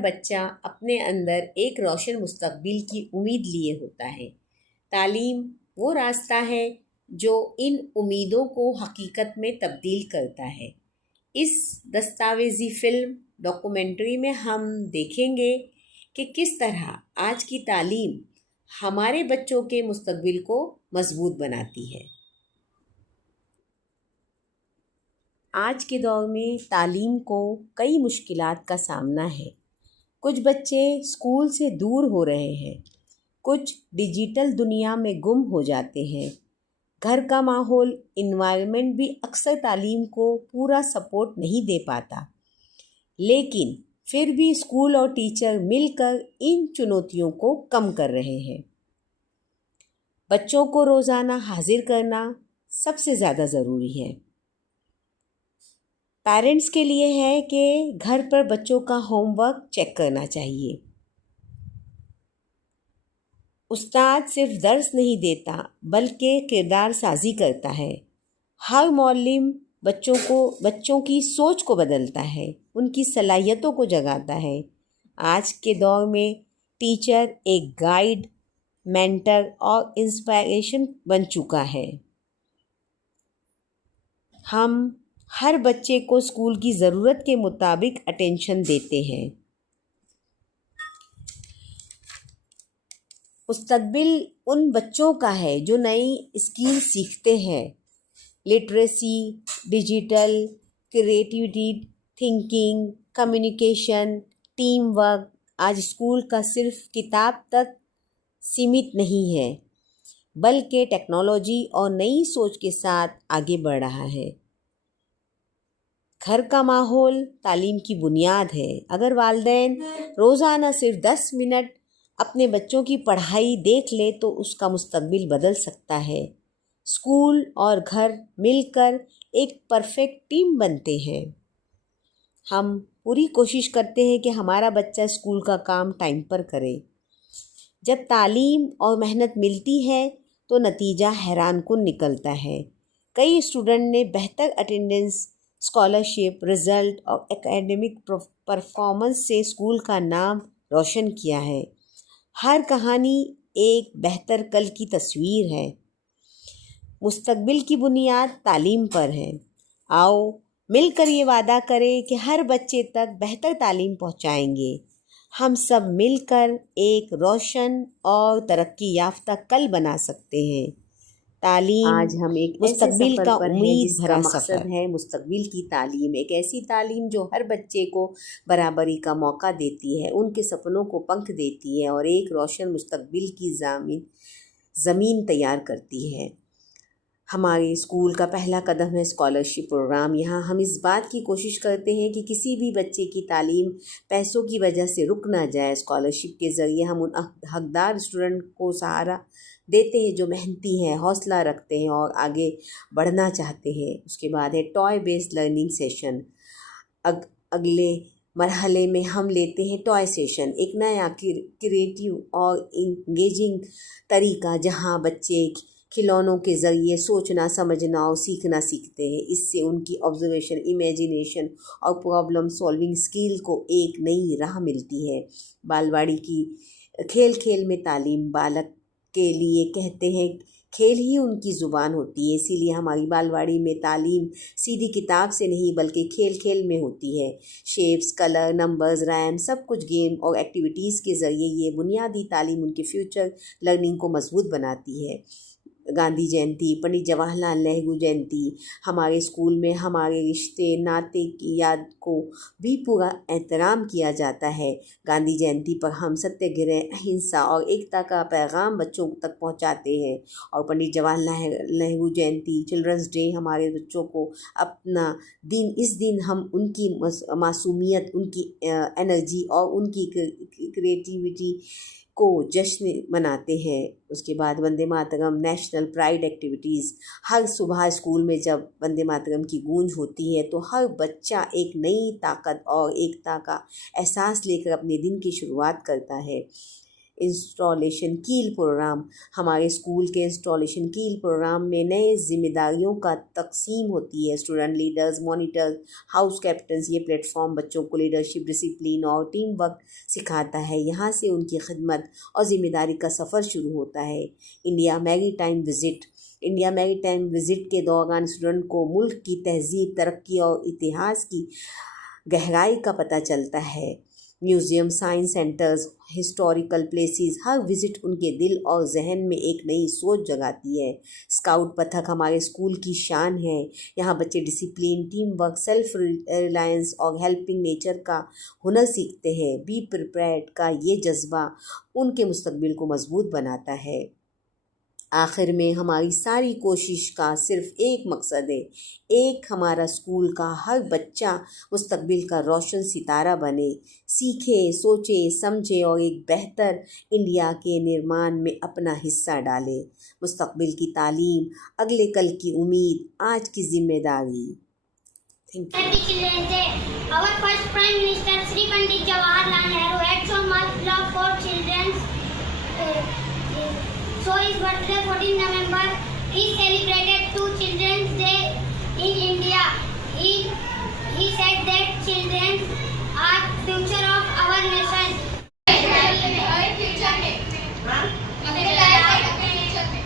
बच्चा अपने अंदर एक रोशन मुस्तकबिल की उम्मीद लिए होता है। तालीम वो रास्ता है जो इन उम्मीदों को हकीकत में तब्दील करता है। इस दस्तावेज़ी फ़िल्म डॉक्यूमेंट्री में हम देखेंगे कि किस तरह आज की तालीम हमारे बच्चों के मुस्तकबिल को मजबूत बनाती है। आज के दौर में तालीम को कई मुश्किलात का सामना है। कुछ बच्चे स्कूल से दूर हो रहे हैं, कुछ डिजिटल दुनिया में गुम हो जाते हैं। घर का माहौल, इन्वायरमेंट भी अक्सर तालीम को पूरा सपोर्ट नहीं दे पाता। लेकिन फिर भी स्कूल और टीचर मिलकर इन चुनौतियों को कम कर रहे हैं। बच्चों को रोज़ाना हाजिर करना सबसे ज़्यादा ज़रूरी है। पेरेंट्स के लिए है कि घर पर बच्चों का होमवर्क चेक करना चाहिए। उस्ताद सिर्फ दर्स नहीं देता बल्कि किरदार साजी करता है। हर मौलिम बच्चों की सोच को बदलता है, उनकी सलाहियतों को जगाता है। आज के दौर में टीचर एक गाइड, मेंटर और इंस्पिरेशन बन चुका है। हम हर बच्चे को स्कूल की ज़रूरत के मुताबिक अटेंशन देते हैं। मुस्तकबिल उन बच्चों का है जो नई स्किल सीखते हैं। Literacy, digital, creativity, thinking, communication, team work आज स्कूल का सिर्फ किताब तक सीमित नहीं है, बल्कि टेक्नोलॉजी और नई सोच के साथ आगे बढ़ रहा है। घर का माहौल तालीम की बुनियाद है। अगर वालिदैन रोज़ाना सिर्फ 10 मिनट अपने बच्चों की पढ़ाई देख ले तो उसका मुस्तकबिल बदल सकता है। स्कूल और घर मिलकर एक परफेक्ट टीम बनते हैं। हम पूरी कोशिश करते हैं कि हमारा बच्चा स्कूल का काम टाइम पर करे। जब तालीम और मेहनत मिलती है तो नतीजा हैरानकुन निकलता है। कई स्टूडेंट ने बेहतर अटेंडेंस, स्कॉलरशिप, रिज़ल्ट और एकेडमिक परफॉर्मेंस से स्कूल का नाम रोशन किया है। हर कहानी एक बेहतर कल की तस्वीर है। मुस्तकबिल की बुनियाद तालीम पर है। आओ मिलकर ये वादा करें कि हर बच्चे तक बेहतर तालीम पहुंचाएंगे। हम सब मिलकर एक रोशन और तरक्की याफ्ता कल बना सकते हैं। तालीम आज हम एक ऐसे मुस्तकबिल सफ़र का पर हैं उम्मीद जिसका भरा मकसद सफ़र है। मुस्तकबिल की तालीम एक ऐसी तालीम जो हर बच्चे को बराबरी का मौका देती है, उनके सपनों को पंख देती है और एक रोशन मुस्तकबिल की ज़मीन तैयार करती है। हमारे स्कूल का पहला कदम है स्कॉलरशिप प्रोग्राम। यहाँ हम इस बात की कोशिश करते हैं कि किसी भी बच्चे की तालीम पैसों की वजह से रुक ना जाए। स्कॉलरशिप के ज़रिए हम उन हकदार स्टूडेंट को सहारा देते हैं जो मेहनती हैं, हौसला रखते हैं और आगे बढ़ना चाहते हैं। उसके बाद है टॉय बेस्ड लर्निंग सेशन। अगले मरहले में हम लेते हैं टॉय सेशन, एक नया क्रिएटिव और इंगेजिंग तरीका जहाँ बच्चे खिलौनों के ज़रिए सोचना, समझना और सीखना सीखते हैं। इससे उनकी ऑब्जर्वेशन, इमेजिनेशन और प्रॉब्लम सॉल्विंग स्किल को एक नई राह मिलती है। बालवाड़ी की खेल खेल में तालीम। बालक के लिए कहते हैं खेल ही उनकी ज़ुबान होती है, इसीलिए हमारी बालवाड़ी में तालीम सीधी किताब से नहीं बल्कि खेल खेल में होती है। शेप्स, कलर, नंबर्स, रैम सब कुछ गेम और एक्टिविटीज़ के ज़रिए ये बुनियादी तालीम उनके फ्यूचर लर्निंग को मजबूत बनाती है। गांधी जयंती, पंडित जवाहरलाल नेहरू जयंती, हमारे स्कूल में हमारे रिश्ते नाते की याद को भी पूरा एहतराम किया जाता है। गांधी जयंती पर हम सत्याग्रह, अहिंसा और एकता का पैगाम बच्चों तक पहुंचाते हैं। और पंडित जवाहरलाल नेहरू जयंती, चिल्ड्रंस डे, हमारे बच्चों को अपना दिन, इस दिन हम उनकी मासूमियत, उनकी एनर्जी और उनकी क्रिएटिविटी को जश्न मनाते हैं। उसके बाद Vande Mataram, national pride activities. हर सुबह स्कूल में जब वंदे मातरम की गूंज होती है तो हर बच्चा एक नई ताकत और एकता का एहसास लेकर अपने दिन की शुरुआत करता है। इंस्टॉलेशन कील प्रोग्राम। हमारे स्कूल के इंस्टॉलेशन कील प्रोग्राम में नए जिम्मेदारियों का तकसीम होती है। Student leaders, monitors, house captains, ये प्लेटफॉर्म बच्चों को लीडरशिप, डिसिप्लिन और टीम वर्क सिखाता है। यहाँ से उनकी खिदमत और ज़िम्मेदारी का सफ़र शुरू होता है। India maritime visit. India maritime visit के दौरान स्टूडेंट को मुल्क की तहज़ीब, तरक्की और इतिहास की गहराई का पता चलता है। Museum, science centres, historical places, हर विज़िट उनके दिल और जहन में एक नई सोच जगाती है। स्काउट पथक हमारे स्कूल की शान है। यहाँ बच्चे discipline, team work, self reliance और हेल्पिंग नेचर का हुनर सीखते हैं। बी प्रिपेयर्ड का ये जज्बा उनके मुस्तकबिल को मजबूत बनाता है। आखिर में हमारी सारी कोशिश का सिर्फ एक मकसद है, एक हमारा स्कूल का हर बच्चा मुस्तकबिल का रोशन सितारा बने, सीखे, सोचे, समझे और एक बेहतर इंडिया के निर्माण में अपना हिस्सा डाले। मुस्तकबिल की तालीम, अगले कल की उम्मीद, आज की जिम्मेदारी। Thank you. Happy Children's Day. Our first Prime Minister Sri Pandit Jawaharlal Nehru had so much love for children. So his birthday 14 November is celebrated to Children's Day in India. He said that children are future of our nation. हमारे future में, हाँ, अपने future में,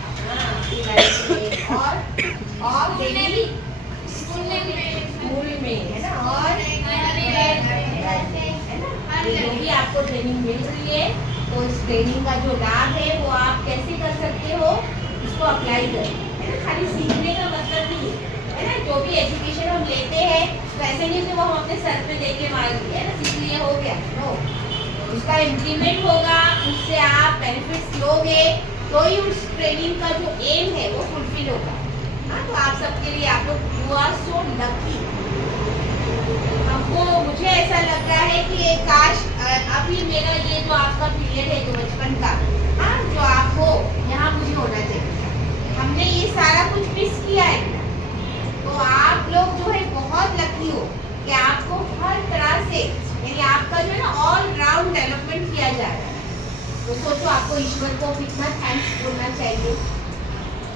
और daily school में है ना, और जो भी आपको ट्रेनिंग मिल रही है, तो इस ट्रेनिंग का जो लाभ है वो आप कैसे कर सकते हो, इसको अप्लाई करें, है ना। खाली सीखने का मतलब नहीं है ना। जो भी एजुकेशन हम लेते हैं तो ऐसे नहीं कि वो हम अपने सर पे लेके मार दिए है ना, इसलिए हो गया, नो। उसका इम्प्लीमेंट होगा, उससे आप बेनिफिट्स लोगे, तो ही उस ट्रेनिंग का जो एम है वो फुलफिल होगा। हाँ, तो आप सबके लिए आप लोग यू आर सो लकी। हमको, मुझे ऐसा लग रहा है कि एक काश अभी मेरा ये जो आपका पीरियड है, जो बचपन का, हाँ, जो आप हो यहाँ मुझे होना चाहिए। हमने ये सारा कुछ मिस किया है, तो आप लोग जो है बहुत लकी हो कि आपको हर तरह से, यानी आपका जो है ना ऑल राउंड डेवलपमेंट किया जा रहा है। तो सोचो आपको ईश्वर को कितना थैंक्स बोलना चाहिए,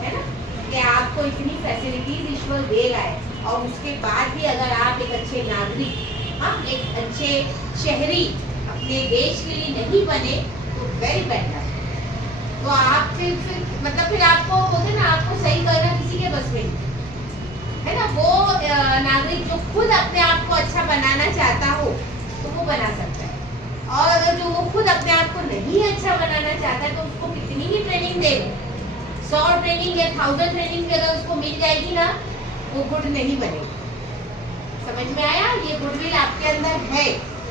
है ना, कि आपको इतनी फैसिलिटीज ईश्वर दे रहा है, और उसके बाद भी अगर आप एक अच्छे नागरिक, हाँ, एक अच्छे शहरी अपने देश के लिए नहीं बने तो वेरी बैड है। तो आप फिर मतलब फिर आपको बोलते ना, आपको सही करना किसी के बस में नहीं, है ना। वो नागरिक जो खुद अपने आप को अच्छा बनाना चाहता हो तो वो बना सकता है, और अगर जो वो खुद अपने आप को नहीं अच्छा बनाना चाहता है तो उसको कितनी ही ट्रेनिंग दे, 100 ट्रेनिंग या 1000 ट्रेनिंग भी अगर उसको मिल जाएगी ना, वो गुड नहीं बनेगी। समझ में आया? ये गुडविल आपके अंदर है।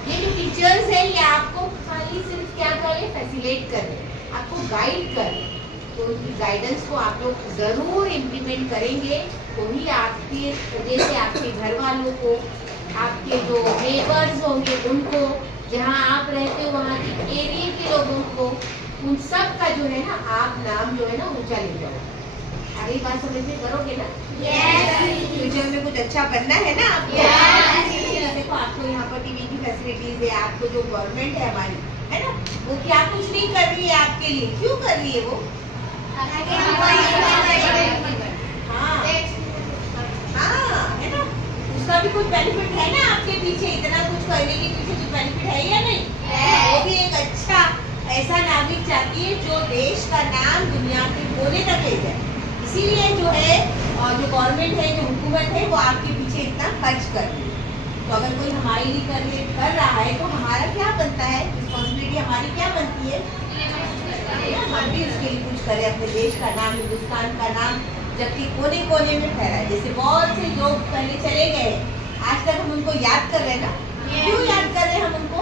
ये जो टीचर्स है, ये आपको खाली सिर्फ क्या कर रहे, फैसिलिटेट कर रहे, आपको गाइड कर रहे। तो उनकी गाइडेंस को आप लोग जरूर इम्प्लीमेंट करेंगे, तो ही आपके वजह से आपके घर वालों को, आपके जो नेबर्स होंगे उनको, जहाँ आप रहते हो वहाँ के एरिया के लोगों को, उन सब का जो है ना आप नाम जो है ना ऊंचा ले जाओ। आगे बात समझ में करोगे ना? फ्यूचर में कुछ अच्छा बनना है ना आपको। देखो आपको यहाँ पर टीवी की फैसिलिटीज है, आपको जो गवर्नमेंट है हमारी, है ना, वो क्या कुछ नहीं कर रही है आपके लिए। क्यों कर रही है वो? हाँ, है ना, उसका भी कुछ बेनिफिट है ना आपके पीछे। इतना कुछ करने के पीछे कुछ बेनिफिट है या नहीं? वो भी एक अच्छा ऐसा नागरिक चाहती है जो देश का नाम दुनिया के कोने तक ले जाए। इसीलिए जो है, और जो गवर्नमेंट है, जो हुकूमत है, वो आपके पीछे इतना खर्च कर रही है। तो अगर कोई हमारे लिए कर रहा है तो हमारा क्या बनता है, रिस्पॉन्सिबिलिटी हमारी क्या बनती है, हम भी उसके लिए कुछ करें, अपने देश का नाम, हिंदुस्तान का नाम, जबकि कोने कोने में फैला है। जैसे बहुत से लोग पहले चले गए, आज तक हम उनको याद कर रहे हैं ना। क्यों याद कर रहे हैं हम उनको?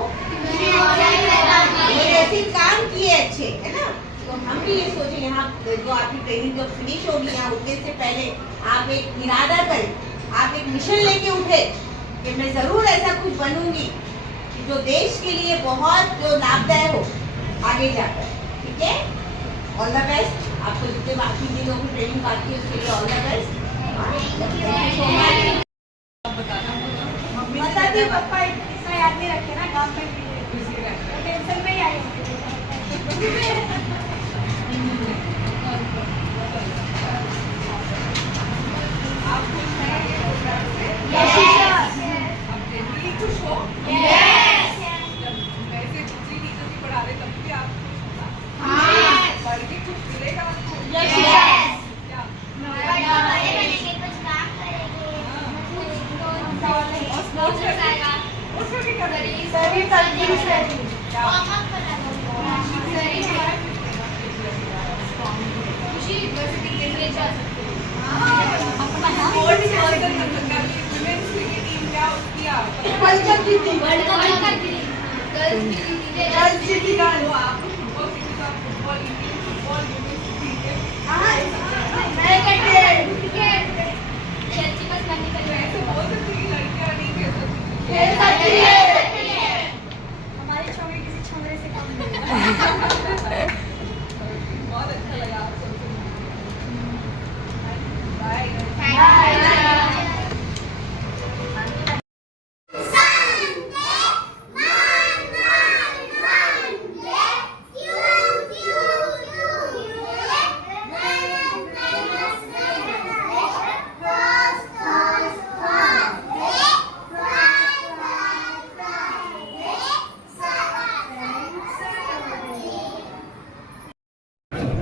ऐसे काम किए अच्छे, है ना। तो हम भी ये सोचे, यहाँ जो आपकी ट्रेनिंग जब फिनिश होगी, यहाँ उठने से पहले आप एक इरादा करें, आप एक मिशन लेके उठे कि मैं ज़रूर ऐसा कुछ बनूंगी जो देश के लिए बहुत जो लाभदायक हो आगे जाकर। ठीक है, ऑल द बेस्ट। आपको जितने बाकी दिनों की ट्रेनिंग बाकी है उसके लिए ऑल द बेस्ट। बताती हूँ, पापा इसका याद नहीं रखे ना, काम में टेंशन में ही आई। आप खुश हैं ये प्रोग्राम से? आप जनरली खुश हो? जब वैसे दूसरी टीचर भी पढ़ा रहे तब भी आप खुश होगा? पढ़ के कुछ मिलेगा आपको? क्या? और स्पोर्ट्स करके क्या करेंगे? क्या? स्पोर्ट्स पर्सन मतलब क्या? वुमेन्स क्रिकेट टीम क्या उसकी वर्ल्ड कप जीती वो आप फुटबॉल सीखी तो आप फुटबॉल इंडियन फुटबॉल यूनियन सीखी है। तो ऐसे बोल सकते कि लड़कियां नहीं खेल सकती? हमारे छोटे किसी छोटे से कम नहीं बहुत अच्छा लगा आप सबसे bye.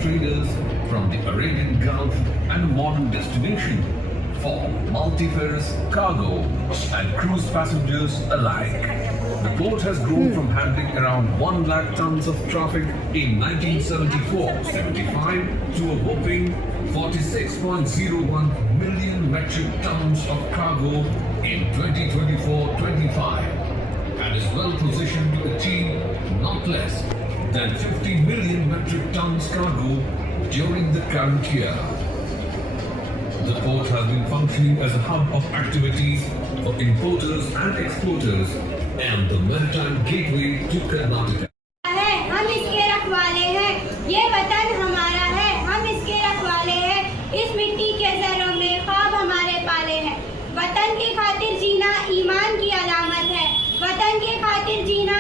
Traders from the Arabian Gulf and modern destination for multifarous cargo and cruise passengers alike. The port has grown from handling around 1 lakh tons of traffic in 1974-75 to a whopping 46.01 million metric tons of cargo in 2024-25 and is well positioned to achieve not less than 50 million metric tons cargo during the current year. The port has been functioning as a hub of activities for importers and exporters and the maritime gateway to Karnataka. हम इसके रखवाले हैं, ये वतन हमारा है, हम इसके रखवाले हैं, इस मिट्टी के जरों में ख्वाब हमारे पाले हैं। वतन की खातिर जीना ईमान की अलामत है, वतन की खातिर जीना